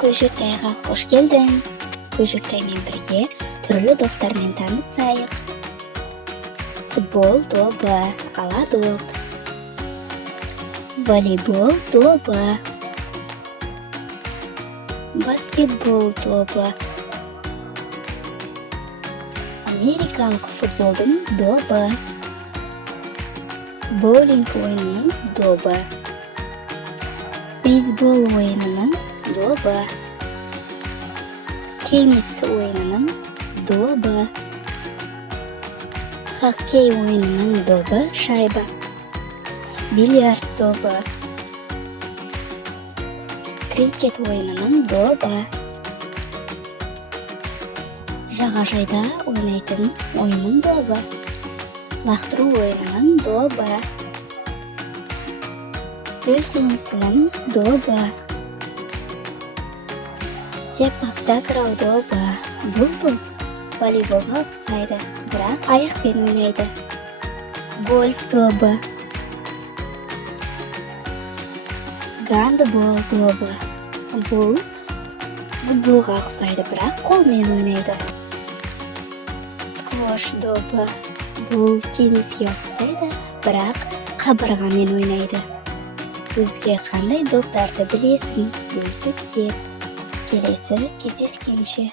Көжөктайга кош келдиң. Көжөктай менен бирге түрлүү доптор менен таанышайык. Футбол тобу, ала доп. Волейбол тобу. Баскетбол тобу. Америкалык футболдун добу. Боулинг оюнунун добу. Бейсбол оюнунун добу. Теннис оюнунун добу. Хоккей оюнунун добу шайба. Бильярд добу. Крикет оюнунун добу. Жага жайда ойнайтын оюнун добу. Лактыруу оюнунун добу. Стөл теннисинин добу. Сепак такрау добу. Бул топ волейболго окшойт, бирок аяк менен ойнойт. Гольф добу. Гандбол добу. Бул футболго окшойт, бирок кол менен ойнойт. Сквош добу. Бул тенниске окшойт, бирок кабырга менен ойнойт. Өзгө кандай доптарды билесиң? Билсип кет. Келесі кездескенше.